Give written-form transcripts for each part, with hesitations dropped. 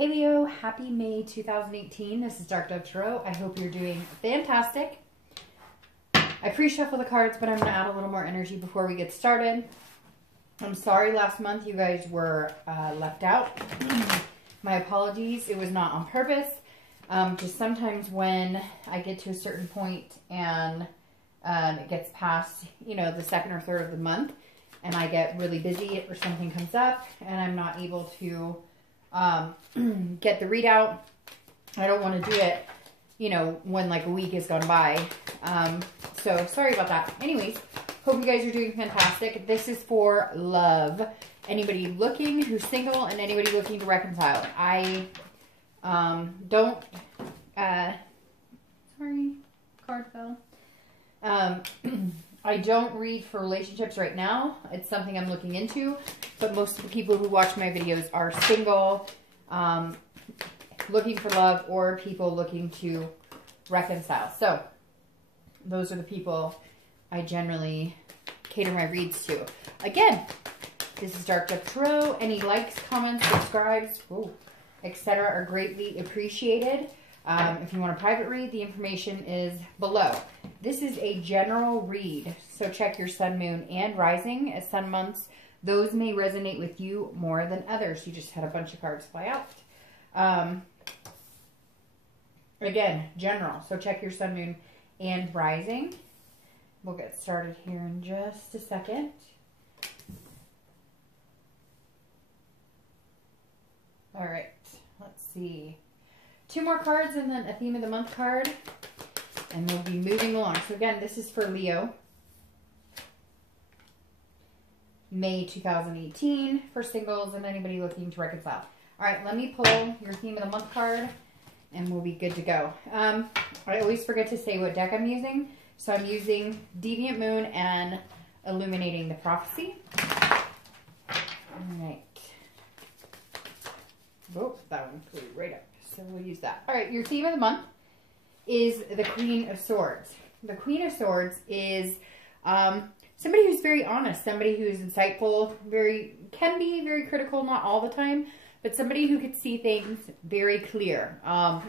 Hey Leo, happy May 2018. This is Dark Dove Tarot. I hope you're doing fantastic. I pre-shuffle the cards, but I'm going to add a little more energy before we get started. I'm sorry last month you guys were left out. My apologies. It was not on purpose. Just sometimes when I get to a certain point and it gets past, the second or third of the month and I get really busy or something comes up and I'm not able to get the readout. I don't want to do it, when like a week has gone by. So sorry about that. Anyways, hope you guys are doing fantastic. This is for love. Anybody looking who's single and anybody looking to reconcile. I don't, sorry, card fell. I don't read for relationships right now. It's something I'm looking into, but most of the people who watch my videos are single, looking for love, or people looking to reconcile. So those are the people I generally cater my reads to. Again, this is Dark Dove Tarot. Any likes, comments, subscribes, etc. are greatly appreciated. If you want a private read, the information is below. This is a general read, so check your sun, moon, and rising as sun months. Those may resonate with you more than others. You just had a bunch of cards fly out. Again, general, so check your sun, moon, and rising. We'll get started here in just a second. All right, let's see. 2 more cards and then a theme of the month card, and we'll be moving along. So again, this is for Leo. May 2018 for singles and anybody looking to reconcile. All right, let me pull your theme of the month card and we'll be good to go. I always forget to say what deck I'm using. So I'm using Deviant Moon and Illuminating the Prophecy. All right. Oh, that one flew right up. So we'll use that. All right, your theme of the month is the Queen of Swords. The Queen of Swords is somebody who's very honest, somebody who's insightful, can be very critical, not all the time, but somebody who could see things very clear,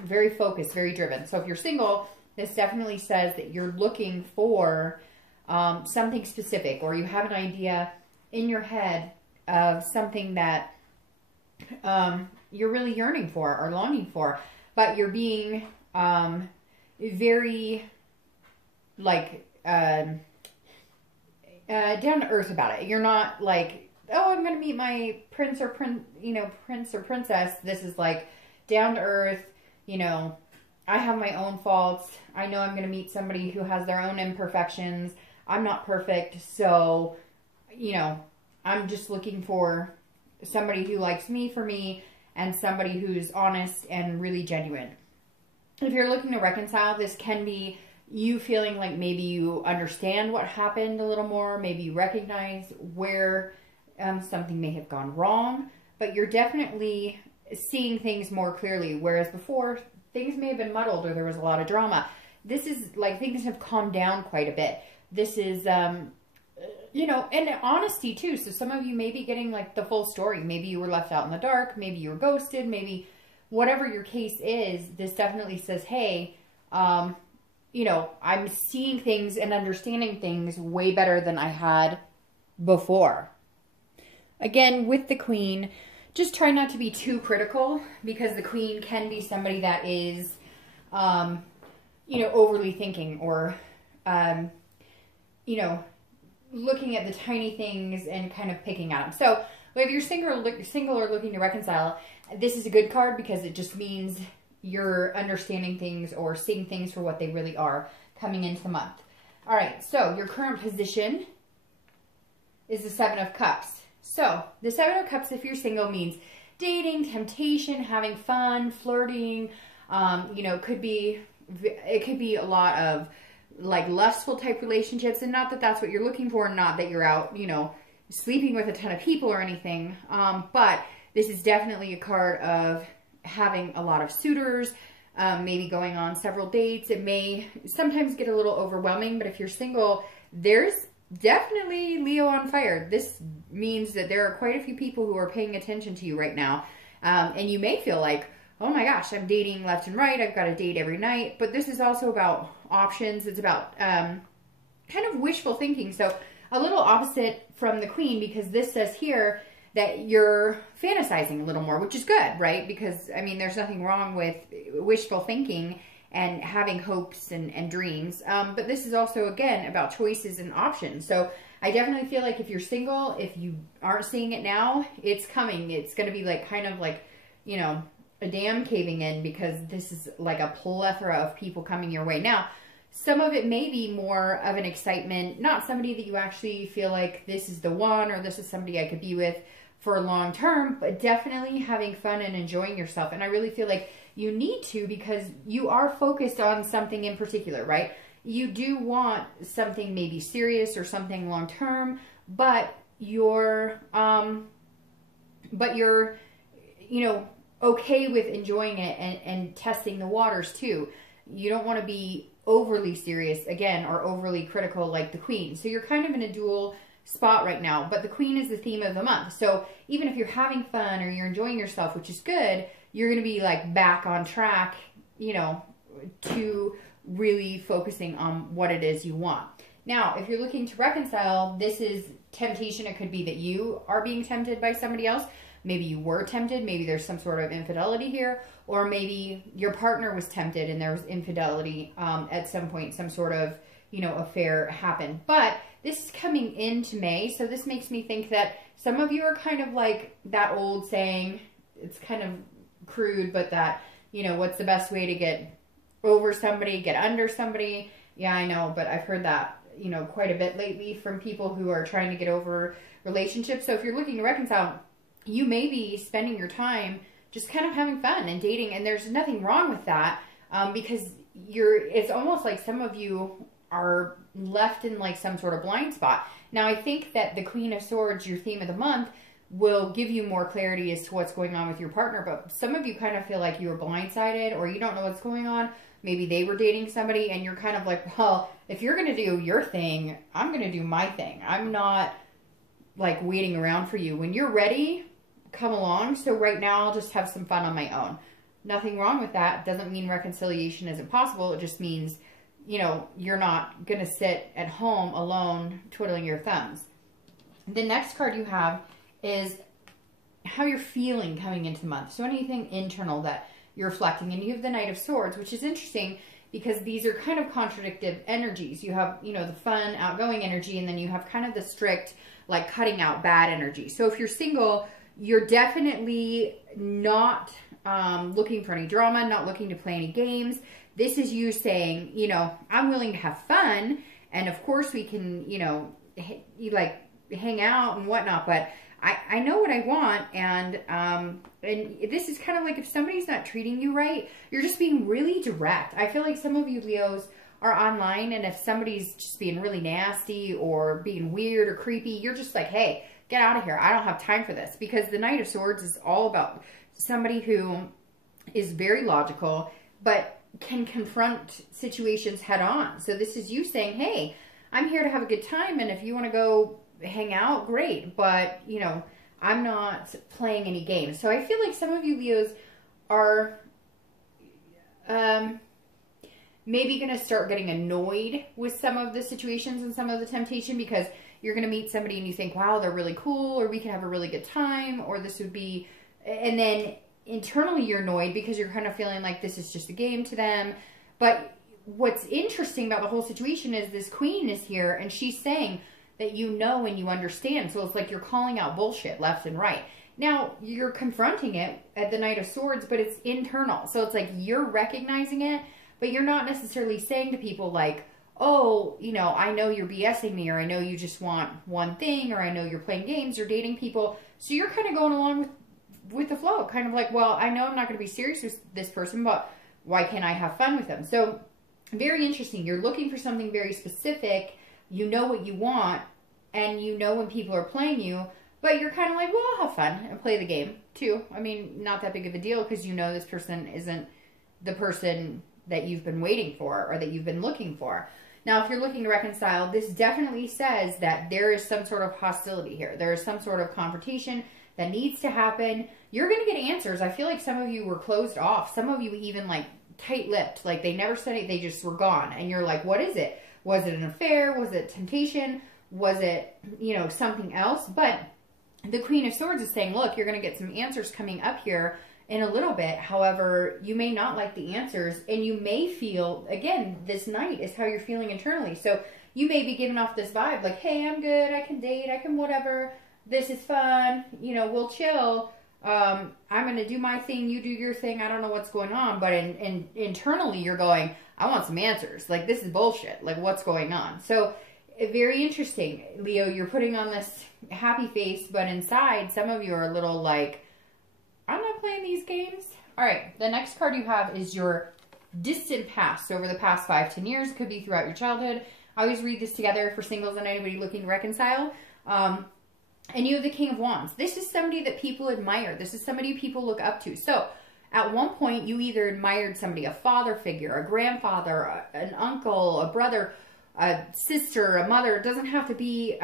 very focused, very driven. So if you're single, this definitely says that you're looking for something specific, or you have an idea in your head of something that you're really yearning for or longing for, but you're being very down to earth about it. You're not like, oh, I'm going to meet my prince or princess. This is like down to earth. I have my own faults. I know I'm going to meet somebody who has their own imperfections. I'm not perfect. So, I'm just looking for somebody who likes me for me and somebody who's honest and really genuine. If you're looking to reconcile, this can be you feeling like maybe you understand what happened a little more. Maybe you recognize where something may have gone wrong, but you're definitely seeing things more clearly. Whereas before, things may have been muddled or there was a lot of drama. This is like things have calmed down quite a bit. This is, and honesty too. So some of you may be getting like the full story. Maybe you were left out in the dark. Maybe you were ghosted. Maybe whatever your case is, this definitely says, hey, I'm seeing things and understanding things way better than I had before. Again, with the Queen, just try not to be too critical, because the Queen can be somebody that is, overly thinking or, looking at the tiny things and kind of picking at them. So if you're single or looking to reconcile, this is a good card because it just means you're understanding things or seeing things for what they really are coming into the month. All right, so your current position is the 7 of Cups. So the 7 of Cups, if you're single, means dating, temptation, having fun, flirting. It could be a lot of like lustful type relationships, and not that that's what you're looking for, not that you're out, sleeping with a ton of people or anything. But this is definitely a card of having a lot of suitors, maybe going on several dates. It may sometimes get a little overwhelming, but if you're single, there's definitely Leo on fire. This means that there are quite a few people who are paying attention to you right now And you may feel like, oh my gosh, I'm dating left and right. I've got a date every night. But this is also about options. It's about kind of wishful thinking. So a little opposite from the Queen, because this says here that you're fantasizing a little more, which is good, right? Because, I mean, there's nothing wrong with wishful thinking and having hopes and dreams. But this is also, again, about choices and options. So I definitely feel like if you're single, if you aren't seeing it now, it's coming. It's going to be like kind of like, you know, a dam caving in, because this is like a plethora of people coming your way. Now, some of it may be more of an excitement, not somebody that you actually feel like this is the one or this is somebody I could be with for long term, but definitely having fun and enjoying yourself. And I really feel like you need to, because you are focused on something in particular, right? You do want something maybe serious or something long term, but you're you know, okay with enjoying it and testing the waters too. You don't want to be overly serious again or overly critical like the Queen. So you're kind of in a dual spot right now, but the Queen is the theme of the month. So even if you're having fun or you're enjoying yourself, which is good, you're going to be like back on track, you know, to really focusing on what it is you want. Now, if you're looking to reconcile, this is temptation. It could be that you are being tempted by somebody else. Maybe you were tempted. Maybe there's some sort of infidelity here. Or maybe your partner was tempted and there was infidelity at some point. Some sort of, you know, affair happened. But this is coming into May. So this makes me think that some of you are kind of like that old saying. It's kind of crude, but that, you know, what's the best way to get over somebody, get under somebody? Yeah, I know. But I've heard that, you know, quite a bit lately from people who are trying to get over relationships. So if you're looking to reconcile, you may be spending your time just kind of having fun and dating, and there's nothing wrong with that, because it's almost like some of you are left in like some sort of blind spot. Now, I think that the Queen of Swords, your theme of the month, will give you more clarity as to what's going on with your partner, but some of you kind of feel like you were blindsided or you don't know what's going on. Maybe they were dating somebody and you're kind of like, well, if you're going to do your thing, I'm going to do my thing. I'm not like waiting around for you. When you're ready, come along. So right now I'll just have some fun on my own. Nothing wrong with that. Doesn't mean reconciliation isn't possible. It just means, you know, you're not going to sit at home alone twiddling your thumbs. The next card you have is how you're feeling coming into the month. So anything internal that you're reflecting. And you have the Knight of Swords, which is interesting because these are kind of contradictive energies. You have, you know, the fun, outgoing energy, and then you have kind of the strict, like cutting out bad energy. So if you're single, you're definitely not looking for any drama, not looking to play any games. This is you saying, you know, I'm willing to have fun. And of course we can, you know, like hang out and whatnot, but I know what I want. And this is kind of like if somebody's not treating you right, you're just being really direct. I feel like some of you Leos are online, and if somebody's just being really nasty or being weird or creepy, you're just like, hey, get out of here. I don't have time for this. Because the Knight of Swords is all about somebody who is very logical, but can confront situations head on. So this is you saying, hey, I'm here to have a good time. And if you want to go hang out, great. But, you know, I'm not playing any games. So I feel like some of you Leos are maybe going to start getting annoyed with some of the situations and some of the temptation, because you're going to meet somebody and you think, wow, they're really cool, or we can have a really good time, or this would be, and then internally you're annoyed because you're kind of feeling like this is just a game to them. But what's interesting about the whole situation is this Queen is here and she's saying that you know and you understand. So it's like you're calling out bullshit left and right. Now, you're confronting it at the Knight of Swords, but it's internal. So it's like you're recognizing it, but you're not necessarily saying to people like, oh, you know, I know you're BSing me, or I know you just want one thing, or I know you're playing games or dating people. So you're kind of going along with the flow, kind of like, well, I know I'm not going to be serious with this person, but why can't I have fun with them? So very interesting. You're looking for something very specific. You know what you want, and you know when people are playing you, but you're kind of like, well, I'll have fun and play the game too. I mean, not that big of a deal because you know this person isn't the person that you've been waiting for or that you've been looking for. Now, if you're looking to reconcile, this definitely says that there is some sort of hostility here. There is some sort of confrontation. that needs to happen. You're going to get answers. I feel like some of you were closed off. Some of you even like tight-lipped. Like they never said it. They just were gone. And you're like, what is it? Was it an affair? Was it temptation? Was it, you know, something else? But the Queen of Swords is saying, look, you're going to get some answers coming up here in a little bit. However, you may not like the answers, and you may feel, again, this night is how you're feeling internally. So you may be giving off this vibe like, hey, I'm good. I can date. I can whatever. This is fun. You know, we'll chill. I'm going to do my thing. You do your thing. I don't know what's going on. But internally, you're going, I want some answers. Like, this is bullshit. Like, what's going on? So, very interesting, Leo. You're putting on this happy face, but inside, some of you are a little like, I'm not playing these games. All right, the next card you have is your distant past. So over the past 5-10 years, it could be throughout your childhood. I always read this together for singles and anybody looking to reconcile. And you have the King of Wands. This is somebody that people admire. This is somebody people look up to. So at one point, you either admired somebody, a father figure, a grandfather, an uncle, a brother, a sister, a mother. It doesn't have to be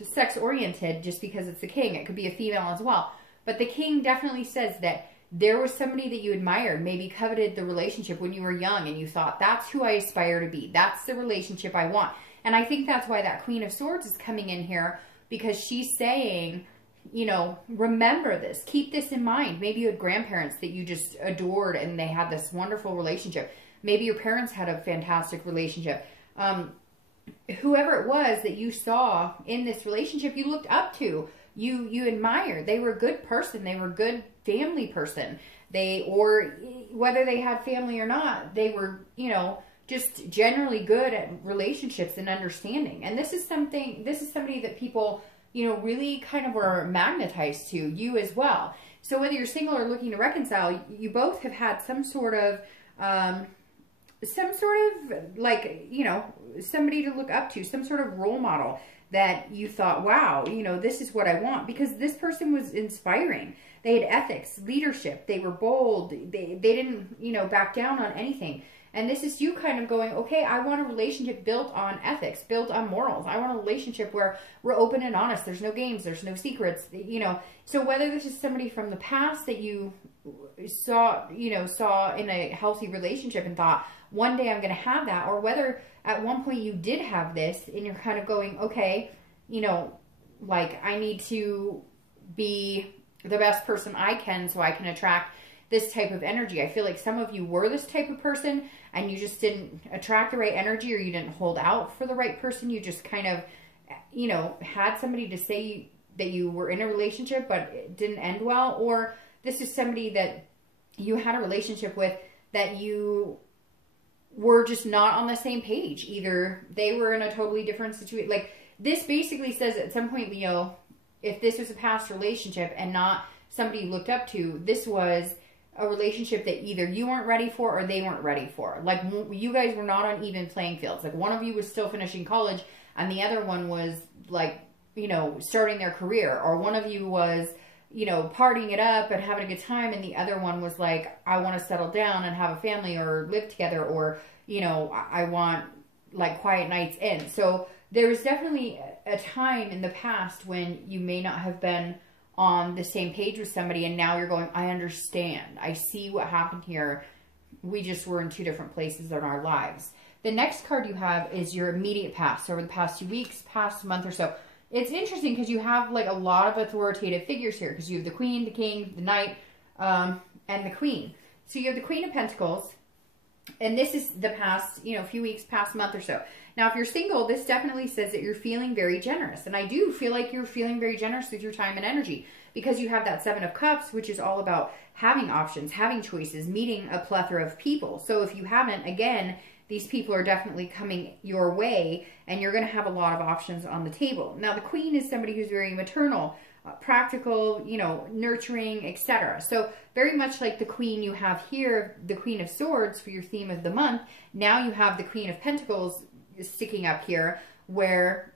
sex-oriented just because it's the king. It could be a female as well. But the king definitely says that there was somebody that you admired, maybe coveted the relationship when you were young, and you thought, that's who I aspire to be. That's the relationship I want. And I think that's why that Queen of Swords is coming in here, because she's saying, you know, remember this. Keep this in mind. Maybe you had grandparents that you just adored and they had this wonderful relationship. Maybe your parents had a fantastic relationship. Whoever it was that you saw in this relationship, you looked up to, you admired. They were a good person. They were a good family person. Or whether they had family or not, they were, you know, just generally good at relationships and understanding. And this is somebody that people, you know, really kind of are magnetized to, you as well. So whether you're single or looking to reconcile, you both have had some sort of like, you know, somebody to look up to, some sort of role model that you thought, wow, you know, this is what I want, because this person was inspiring. They had ethics, leadership. They were bold. They didn't, you know, back down on anything. And this is you kind of going, okay, I want a relationship built on ethics, built on morals. I want a relationship where we're open and honest. There's no games. There's no secrets, you know. So whether this is somebody from the past that you saw in a healthy relationship and thought, one day I'm going to have that, or whether at one point you did have this and you're kind of going, okay, you know, like I need to be the best person I can so I can attract this type of energy. I feel like some of you were this type of person and you just didn't attract the right energy, or you didn't hold out for the right person. You just kind of, you know, had somebody to say that you were in a relationship but it didn't end well. Or this is somebody that you had a relationship with that you were just not on the same page. Either they were in a totally different situation. Like, this basically says at some point, Leo, if this was a past relationship and not somebody you looked up to, this was a relationship that either you weren't ready for or they weren't ready for. Like, you guys were not on even playing fields. Like, one of you was still finishing college and the other one was, like, you know, starting their career. Or one of you was, you know, partying it up and having a good time, and the other one was like, I want to settle down and have a family or live together, or, you know, I want, like, quiet nights in. So there was definitely a time in the past when you may not have been on the same page with somebody, and now you're going, I understand. I see what happened here. We just were in two different places in our lives. The next card you have is your immediate past. So over the past 2 weeks, past month or so. It's interesting because you have like a lot of authoritative figures here, because you have the Queen, the King, the Knight, and the Queen. So you have the Queen of Pentacles, and this is the past, you know, few weeks, past month or so. Now, if you're single, this definitely says that you're feeling very generous. And I do feel like you're feeling very generous with your time and energy, because you have that Seven of Cups, which is all about having options, having choices, meeting a plethora of people. So if you haven't, again, these people are definitely coming your way, and you're going to have a lot of options on the table. Now, the Queen is somebody who's very maternal, practical, you know, nurturing, etc. So very much like the Queen you have here, the Queen of Swords for your theme of the month. Now you have the Queen of Pentacles sticking up here, where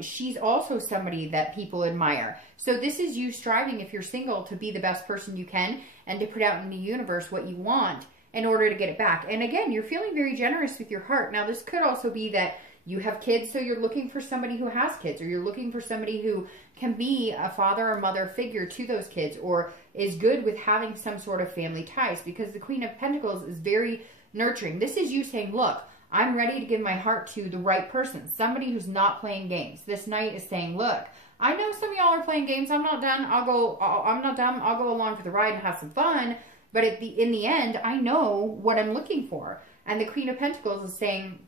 she's also somebody that people admire. So this is you striving, if you're single, to be the best person you can and to put out in the universe what you want in order to get it back. And again, you're feeling very generous with your heart. Now, this could also be that You have kids, so you're looking for somebody who has kids, or you're looking for somebody who can be a father or mother figure to those kids, or is good with having some sort of family ties, because the Queen of Pentacles is very nurturing. This is you saying, look, I'm ready to give my heart to the right person, somebody who's not playing games. This Knight is saying, look, I know some of y'all are playing games. I'm not done. I'm not done. I'll go along for the ride and have some fun. But in the end, I know what I'm looking for. And the Queen of Pentacles is saying,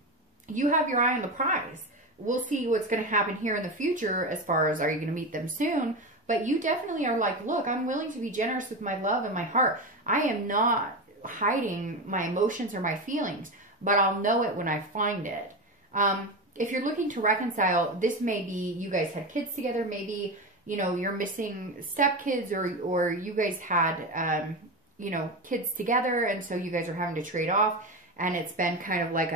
you have your eye on the prize. We'll see what's going to happen here in the future as far as, are you going to meet them soon? But you definitely are like, look, I'm willing to be generous with my love and my heart. I am not hiding my emotions or my feelings, but I'll know it when I find it. If you're looking to reconcile, this may be you guys had kids together. Maybe, you know, you're missing stepkids, or you guys had, you know, kids together. And so you guys are having to trade off. And it's been kind of like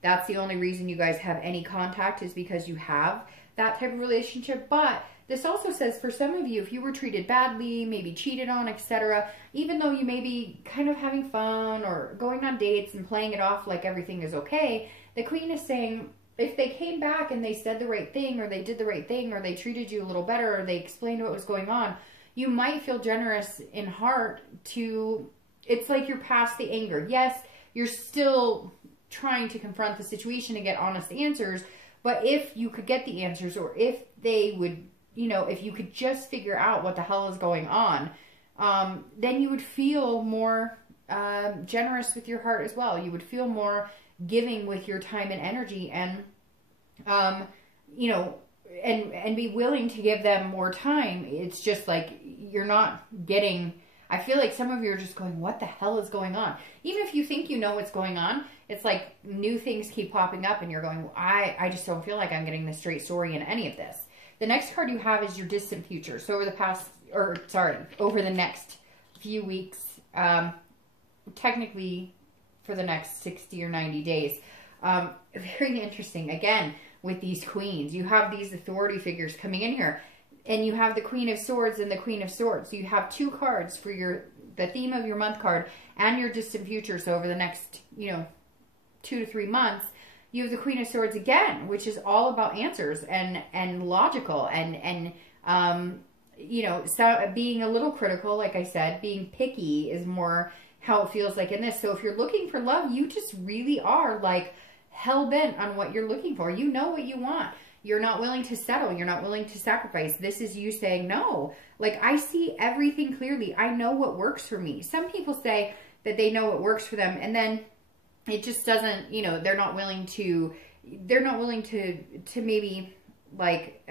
that's the only reason you guys have any contact, is because you have that type of relationship. But this also says, for some of you, if you were treated badly, maybe cheated on, etc., even though you may be kind of having fun or going on dates and playing it off like everything is okay, the Queen is saying, if they came back and they said the right thing, or they did the right thing, or they treated you a little better, or they explained what was going on, you might feel generous in heart to, it's like you're past the anger. Yes, you're still trying to confront the situation and get honest answers, but if you could get the answers, or if they would, you know, if you could just figure out what the hell is going on, then you would feel more generous with your heart as well. You would feel more giving with your time and energy, and you know, and be willing to give them more time. It's just like you're not getting, I feel like some of you are just going, what the hell is going on? Even if you think you know what's going on, it's like new things keep popping up and you're going, I just don't feel like I'm getting the straight story in any of this. The next card you have is your distant future. So over the next few weeks, technically for the next 60 or 90 days. Very interesting. Again, with these queens, you have these authority figures coming in here, and you have the Queen of Swords and the Queen of Swords. So you have two cards for the theme of your month card and your distant future. So over the next, you know, 2 to 3 months, you have the Queen of Swords again, which is all about answers and logical and you know, so being a little critical. Like I said, being picky is more how it feels like in this. So if you're looking for love, you just really are like hell-bent on what you're looking for. You know what you want. You're not willing to settle. You're not willing to sacrifice. This is you saying, no, like I see everything clearly. I know what works for me. Some people say that they know what works for them, and then it just doesn't, you know, they're not willing to maybe like,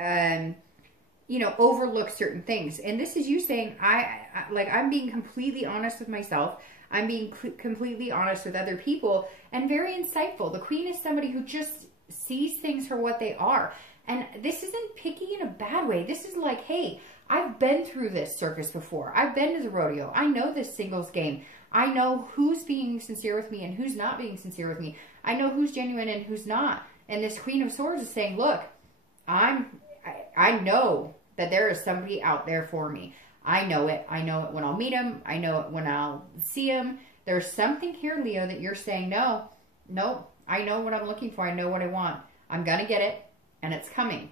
you know, overlook certain things. And this is you saying, I'm being completely honest with myself. I'm being completely honest with other people, and very insightful. The Queen is somebody who just sees things for what they are. And this isn't picky in a bad way. This is like, hey, I've been through this circus before. I've been to the rodeo. I know this singles game. I know who's being sincere with me and who's not being sincere with me. I know who's genuine and who's not. And this Queen of Swords is saying, look, I know that there is somebody out there for me. I know it. I know it when I'll meet him. I know it when I'll see him. There's something here, Leo, that you're saying, no, I know what I'm looking for. I know what I want. I'm going to get it, and it's coming.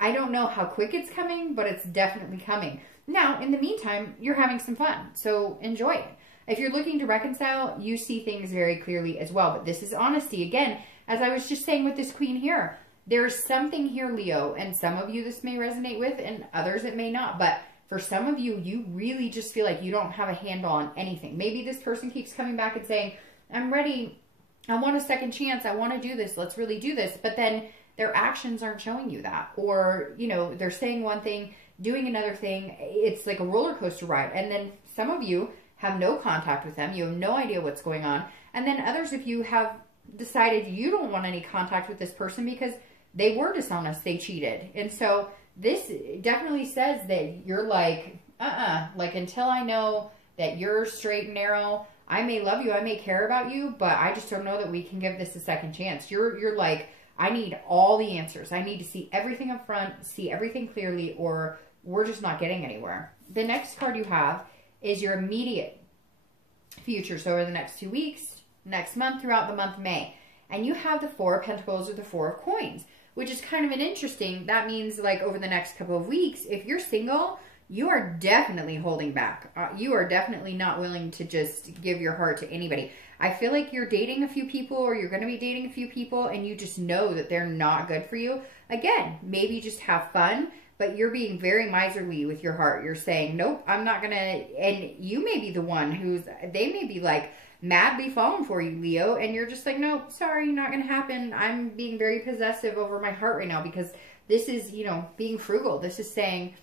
I don't know how quick it's coming, but it's definitely coming. Now, in the meantime, you're having some fun, so enjoy it. If you're looking to reconcile, you see things very clearly as well, but this is honesty. Again, as I was just saying with this Queen here, there's something here, Leo, and some of you this may resonate with, and others it may not, but for some of you, you really just feel like you don't have a handle on anything. Maybe this person keeps coming back and saying, I'm ready. I want a second chance. I want to do this. Let's really do this. But then their actions aren't showing you that. Or, you know, they're saying one thing, doing another thing. It's like a roller coaster ride. And then some of you have no contact with them. You have no idea what's going on. And then others of you have decided you don't want any contact with this person because they were dishonest. They cheated. And so this definitely says that you're like, like until I know that you're straight and narrow, I may love you, I may care about you, but I just don't know that we can give this a second chance. You're like, I need all the answers. I need to see everything up front, see everything clearly, or we're just not getting anywhere. The next card you have is your immediate future. So over the next 2 weeks, next month, throughout the month of May. And you have the Four of Pentacles or the Four of Coins, which is kind of an interesting, that means like over the next couple of weeks, if you're single, you are definitely holding back. You are definitely not willing to just give your heart to anybody. I feel like you're dating a few people, or you're going to be dating a few people, and you just know that they're not good for you. Again, maybe just have fun, but you're being very miserly with your heart. You're saying, nope, I'm not going to, and you may be the one they may be like madly falling for you, Leo, and you're just like, no, sorry, not going to happen. I'm being very possessive over my heart right now, because this is, being frugal. This is saying,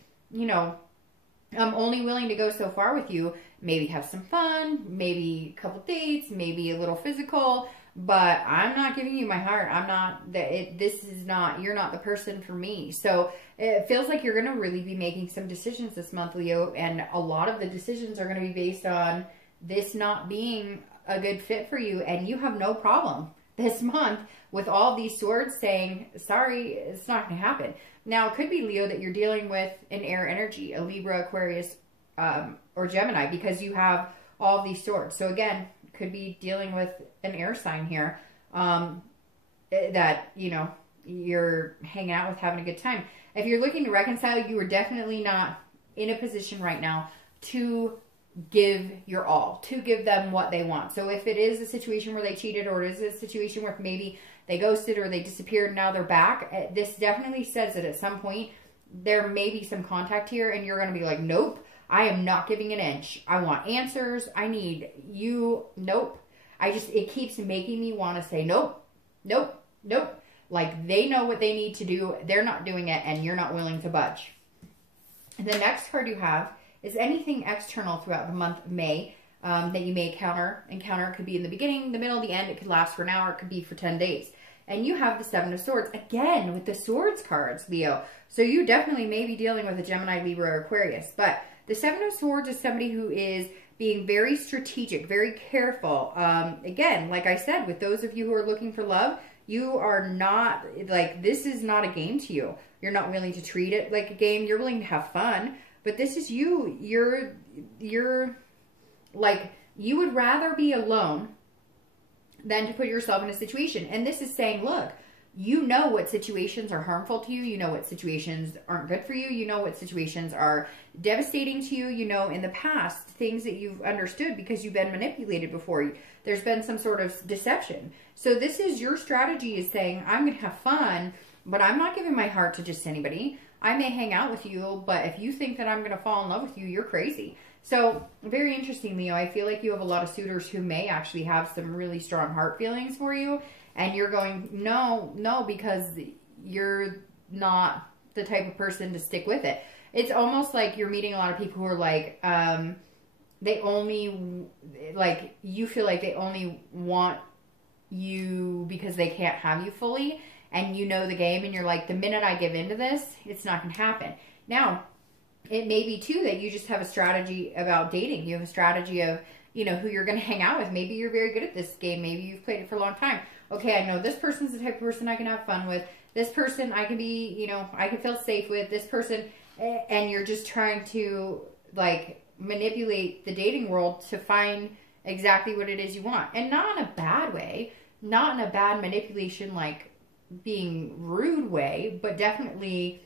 I'm only willing to go so far with you. Maybe have some fun, maybe a couple dates, maybe a little physical, but I'm not giving you my heart. I'm not, you're not the person for me. So it feels like you're going to really be making some decisions this month, Leo, and a lot of the decisions are going to be based on this not being a good fit for you, and you have no problem this month with all these swords saying, sorry, it's not going to happen. Now, it could be, Leo, that you're dealing with an air energy, a Libra, Aquarius, or Gemini, because you have all of these swords. So again, could be dealing with an air sign here that, you're hanging out with, having a good time. If you're looking to reconcile, you are definitely not in a position right now to give your all, to give them what they want. So if it is a situation where they cheated, or it is a situation where maybe they ghosted or they disappeared and now they're back, this definitely says that at some point there may be some contact here, and you're going to be like, nope, I am not giving an inch. I want answers. I need you. Nope. It keeps making me want to say, nope, nope, nope. Like they know what they need to do. They're not doing it, and you're not willing to budge. And the next card you have is anything external throughout the month of May that you may encounter. It could be in the beginning, the middle, the end. It could last for an hour. It could be for 10 days. And you have the Seven of Swords, again, with the Swords cards, Leo. So you definitely may be dealing with a Gemini, Libra, or Aquarius. But the Seven of Swords is somebody who is being very strategic, very careful. Again, like I said, with those of you who are looking for love, you are not, like, this is not a game to you. You're not willing to treat it like a game. You're willing to have fun. But this is you. You're like, you would rather be alone than to put yourself in a situation. And this is saying, look, you know what situations are harmful to you. You know what situations aren't good for you. You know what situations are devastating to you. You know, in the past, things that you've understood because you've been manipulated before. There's been some sort of deception. So this is your strategy, is saying, I'm going to have fun, but I'm not giving my heart to just anybody. I may hang out with you, but if you think that I'm going to fall in love with you, you're crazy. So very interesting, Leo. I feel like you have a lot of suitors who may actually have some really strong heart feelings for you. And you're going, no, because you're not the type of person to stick with it. It's almost like you're meeting a lot of people who are like, they only, like, you feel like they only want you because they can't have you fully. And you know the game, and you're like, the minute I give into this, it's not going to happen. Now, it may be, too, that you just have a strategy about dating. You have a strategy of, who you're going to hang out with. Maybe you're very good at this game. Maybe you've played it for a long time. Okay, I know this person's the type of person I can have fun with. This person I can be, I can feel safe with. This person, and you're just trying to, like, manipulate the dating world to find exactly what it is you want. And not in a bad way. Not in a bad manipulation, like, being rude way, but definitely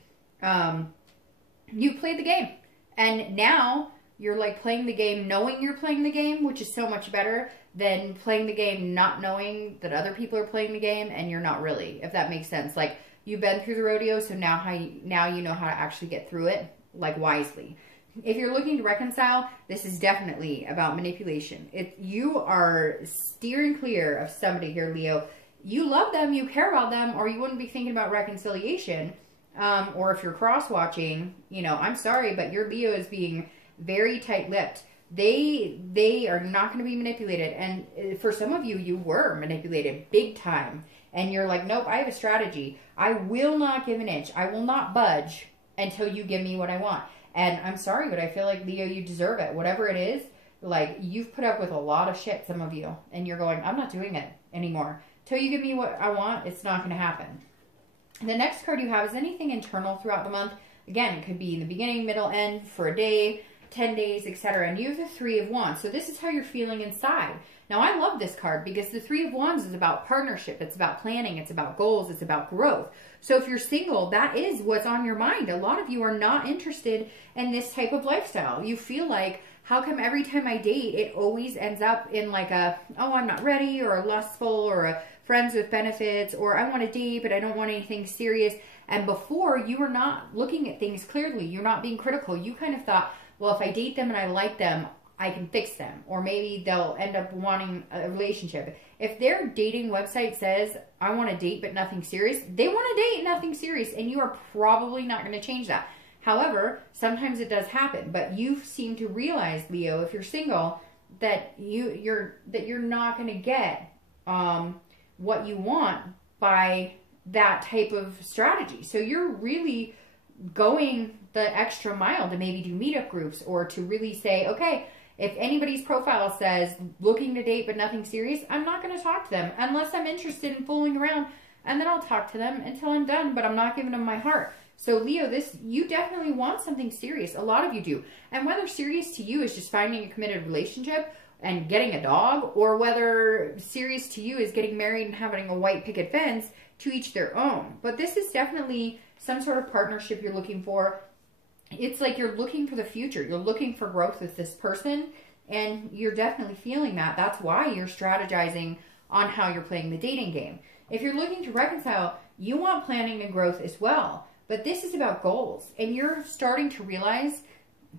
you played the game, and now you're like playing the game knowing you're playing the game, which is so much better than playing the game not knowing that other people are playing the game and you're not really, if that makes sense. Like, you've been through the rodeo, so now you know how to actually get through it, like, wisely. If you're looking to reconcile, this is definitely about manipulation. You are steering clear of somebody here, Leo. You love them, you care about them, or you wouldn't be thinking about reconciliation. Or if you're cross-watching, I'm sorry, but your Leo is being very tight-lipped. They are not going to be manipulated. And for some of you, you were manipulated big time. And you're like, nope, I have a strategy. I will not give an inch. I will not budge until you give me what I want. And I'm sorry, but I feel like, Leo, you deserve it. Whatever it is, like, you've put up with a lot of shit, some of you. And you're going, I'm not doing it anymore. Till you give me what I want, it's not going to happen. The next card you have is anything internal throughout the month. Again, it could be in the beginning, middle, end, for a day. 10 days, etc. And you have the Three of Wands. So this is how you're feeling inside. Now, I love this card because the Three of Wands is about partnership. It's about planning. It's about goals. It's about growth. So if you're single, that is what's on your mind. A lot of you are not interested in this type of lifestyle. You feel like, how come every time I date, it always ends up in like a, oh, I'm not ready, or a lustful, or a friends with benefits, or I want to date, but I don't want anything serious. And before, you were not looking at things clearly. You're not being critical. You kind of thought, well, if I date them and I like them, I can fix them. Or maybe they'll end up wanting a relationship. If their dating website says, I want to date but nothing serious, they want to date nothing serious, and you are probably not going to change that. However, sometimes it does happen, but you seem to realize, Leo, if you're single, that you're not going to get what you want by that type of strategy. So you're really going the extra mile to maybe do meetup groups, or to really say, okay, if anybody's profile says looking to date but nothing serious, I'm not going to talk to them unless I'm interested in fooling around, and then I'll talk to them until I'm done, but I'm not giving them my heart. So Leo, you definitely want something serious. A lot of you do. And whether serious to you is just finding a committed relationship and getting a dog, or whether serious to you is getting married and having a white picket fence, to each their own. But this is definitely some sort of partnership you're looking for. It's like you're looking for the future. You're looking for growth with this person, and you're definitely feeling that. That's why you're strategizing on how you're playing the dating game. If you're looking to reconcile, you want planning and growth as well. But this is about goals, and you're starting to realize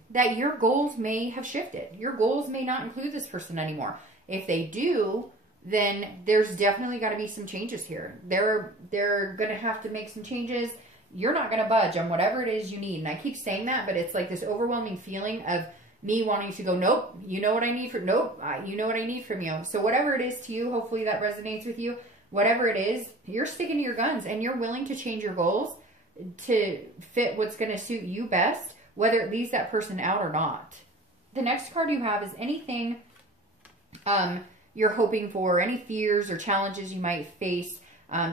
that your goals may have shifted. Your goals may not include this person anymore. If they do, then there's definitely got to be some changes here. They're going to have to make some changes. You're not going to budge on whatever it is you need. And I keep saying that, but it's like this overwhelming feeling of me wanting to go, nope, you know what I need from, nope, you know what I need from you. So whatever it is to you, hopefully that resonates with you. Whatever it is, you're sticking to your guns, and you're willing to change your goals to fit what's going to suit you best, whether it leaves that person out or not. The next card you have is anything you're hoping for, any fears or challenges you might face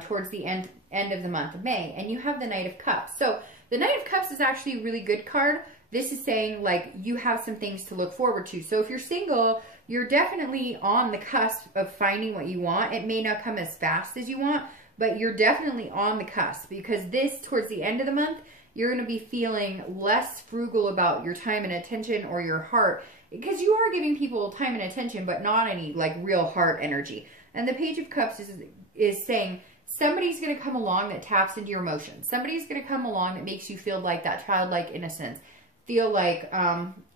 towards the end of the month of May. And you have the Knight of Cups. So the Knight of Cups is actually a really good card. This is saying, like, you have some things to look forward to. So if you're single, you're definitely on the cusp of finding what you want. It may not come as fast as you want, but you're definitely on the cusp, because this, towards the end of the month, you're going to be feeling less frugal about your time and attention, or your heart, because you are giving people time and attention, but not any like real heart energy. And the Page of Cups is saying somebody's going to come along that taps into your emotions. Somebody's going to come along that makes you feel like that childlike innocence, feel like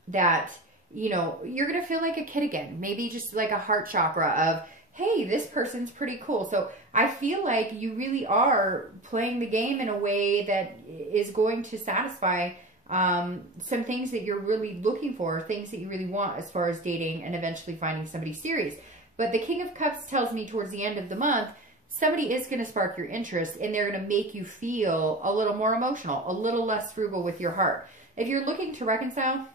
that, you know, you're going to feel like a kid again. Maybe just like a heart chakra of, hey, this person's pretty cool. So I feel like you really are playing the game in a way that is going to satisfy some things that you're really looking for, things that you really want as far as dating and eventually finding somebody serious. But the King of Cups tells me towards the end of the month, somebody is going to spark your interest, and they're going to make you feel a little more emotional, a little less frugal with your heart. If you're looking to reconcile,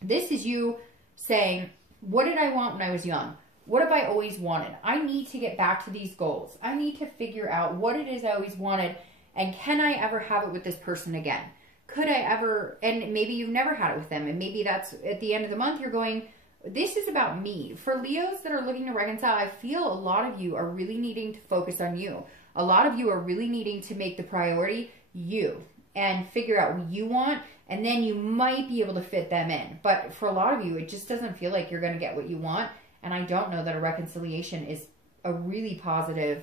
this is you saying, what did I want when I was young? What have I always wanted? I need to get back to these goals. I need to figure out what it is I always wanted, and can I ever have it with this person again? Could I ever, and maybe you've never had it with them, and maybe that's at the end of the month you're going, this is about me. For Leos that are looking to reconcile, I feel a lot of you are really needing to focus on you. A lot of you are really needing to make the priority you and figure out what you want, and then you might be able to fit them in. But for a lot of you, it just doesn't feel like you're going to get what you want. And I don't know that a reconciliation is a really positive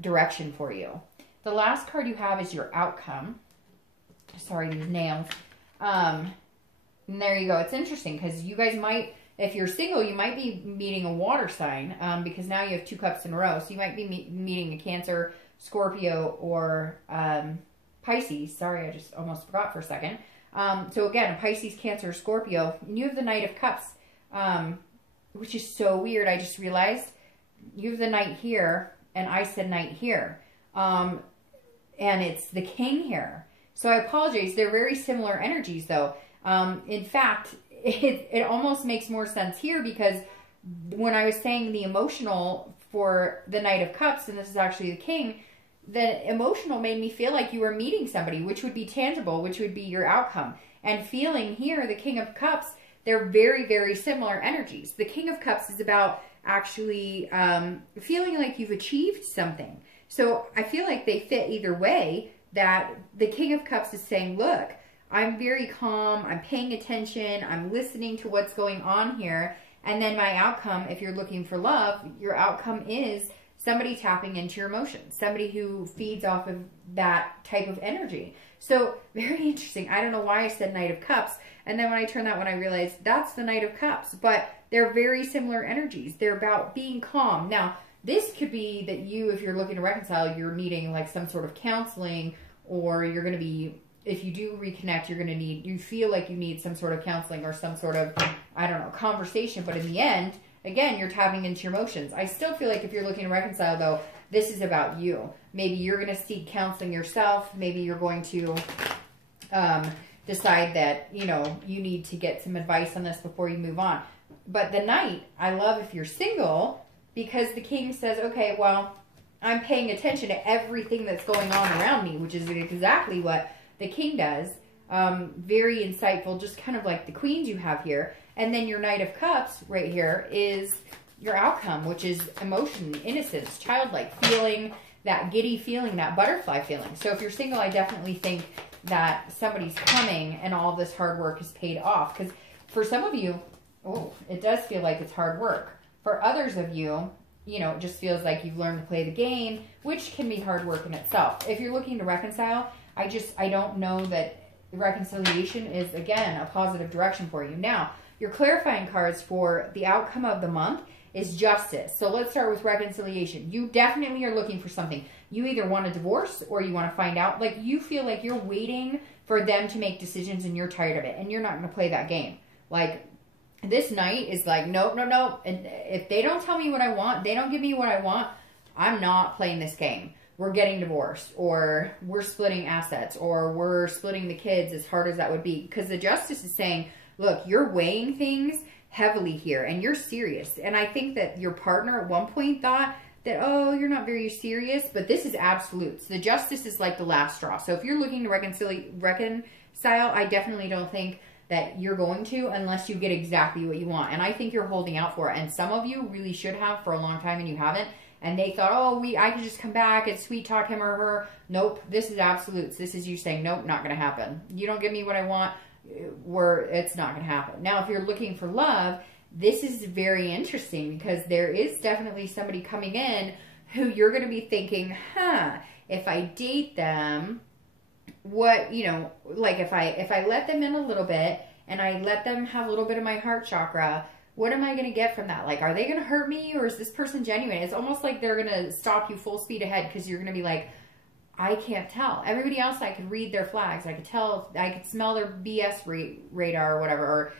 direction for you. The last card you have is your outcome. Sorry, these nails. And there you go. It's interesting because you guys might, if you're single, you might be meeting a water sign because now you have 2 cups in a row. So you might be meeting a Cancer, Scorpio, or Pisces. Sorry, I just almost forgot for a second. So again, Pisces, Cancer, Scorpio. And you have the Knight of Cups. Which is so weird. I just realized you have the Knight here, and I said Knight here. And it's the King here. So I apologize. They're very similar energies, though. In fact, it almost makes more sense here, because when I was saying the emotional for the Knight of Cups, and this is actually the King, the emotional made me feel like you were meeting somebody, which would be tangible, which would be your outcome. And feeling here, the King of Cups, they're very, very similar energies. The King of Cups is about actually feeling like you've achieved something. So I feel like they fit either way, that the King of Cups is saying, look, I'm very calm, I'm paying attention, I'm listening to what's going on here. And then my outcome, if you're looking for love, your outcome is somebody tapping into your emotions, somebody who feeds off of that type of energy. So very interesting. I don't know why I said Knight of Cups. And then when I turned that one, I realized that's the Knight of Cups. But they're very similar energies. They're about being calm. Now, this could be that you, if you're looking to reconcile, you're needing like some sort of counseling, or you're going to be, if you do reconnect, you're going to need, you feel like you need some sort of counseling or some sort of, I don't know, conversation. But in the end, again, you're tapping into your emotions. I still feel like if you're looking to reconcile, though, this is about you. Maybe you're going to seek counseling yourself. Maybe you're going to decide that, you know, you need to get some advice on this before you move on. But the Knight, I love if you're single, because the King says, okay, well, I'm paying attention to everything that's going on around me, which is exactly what the King does. Very insightful, just kind of like the Queens you have here. And then your Knight of Cups right here is your outcome, which is emotion, innocence, childlike, feeling that giddy feeling, that butterfly feeling. So if you're single, I definitely think that somebody's coming and all this hard work is paid off. Because for some of you, oh, it does feel like it's hard work. For others of you, you know, it just feels like you've learned to play the game, which can be hard work in itself. If you're looking to reconcile, I don't know that reconciliation is, again, a positive direction for you. Now, your clarifying cards for the outcome of the month is justice. So let's start with reconciliation. You definitely are looking for something. You either want a divorce or you want to find out. Like, you feel like you're waiting for them to make decisions and you're tired of it. And you're not going to play that game. Like, this Knight is like, nope, nope, nope. And if they don't tell me what I want, they don't give me what I want, I'm not playing this game. We're getting divorced, or we're splitting assets, or we're splitting the kids, as hard as that would be. Because the Justice is saying, look, you're weighing things heavily here and you're serious. And I think that your partner at one point thought that, oh, you're not very serious, but this is absolute. So the Justice is like the last straw. So if you're looking to reconcile, I definitely don't think that you're going to, unless you get exactly what you want. And I think you're holding out for it. And some of you really should have for a long time and you haven't. And they thought, oh, I could just come back and sweet talk him or her. Nope, this is absolutes. This is you saying, nope, not going to happen. You don't give me what I want, it's not going to happen. Now, if you're looking for love, this is very interesting, because there is definitely somebody coming in who you're going to be thinking, if I date them, what, you know, like if I let them in a little bit and I let them have a little bit of my heart chakra, what am I going to get from that? Like, are they going to hurt me, or is this person genuine? It's almost like they're going to stop you full speed ahead, because you're going to be like, I can't tell. Everybody else, I could read their flags. I could tell, I could smell their BS radar or whatever. Or,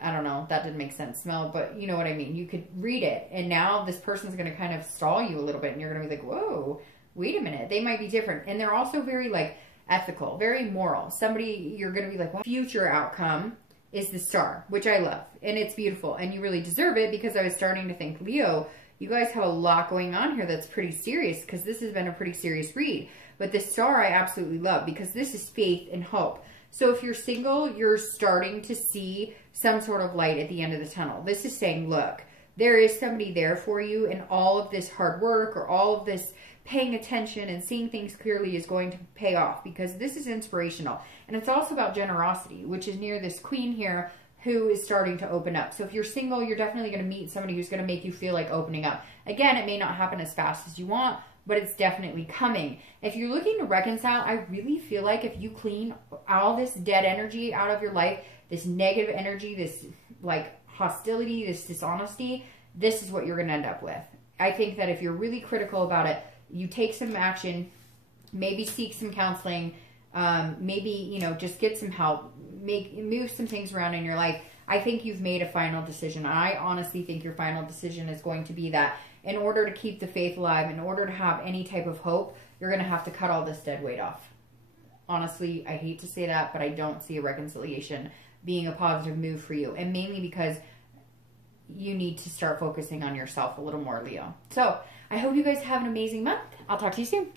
I don't know, that didn't make sense, smell, but you know what I mean. You could read it. And now this person's going to kind of stall you a little bit, and you're going to be like, whoa, wait a minute. They might be different. And they're also very, like, ethical, very moral. Somebody you're going to be like, well, future outcome is the Star, which I love. And it's beautiful. And you really deserve it, because I was starting to think, Leo, you guys have a lot going on here that's pretty serious, because this has been a pretty serious read. But the Star I absolutely love, because this is faith and hope. So if you're single, you're starting to see some sort of light at the end of the tunnel. This is saying, look, there is somebody there for you, and all of this hard work or all of this paying attention and seeing things clearly is going to pay off, because this is inspirational. And it's also about generosity, which is near this Queen here who is starting to open up. So if you're single, you're definitely going to meet somebody who's going to make you feel like opening up. Again, it may not happen as fast as you want, but it's definitely coming. If you're looking to reconcile, I really feel like if you clean all this dead energy out of your life, this negative energy, this like hostility, this dishonesty, this is what you're going to end up with. I think that if you're really critical about it, you take some action, maybe seek some counseling, maybe, you know, just get some help, move some things around in your life. I think you've made a final decision. I honestly think your final decision is going to be that in order to keep the faith alive, in order to have any type of hope, you're going to have to cut all this dead weight off. Honestly, I hate to say that, but I don't see a reconciliation being a positive move for you. And mainly because you need to start focusing on yourself a little more, Leo. So I hope you guys have an amazing month. I'll talk to you soon.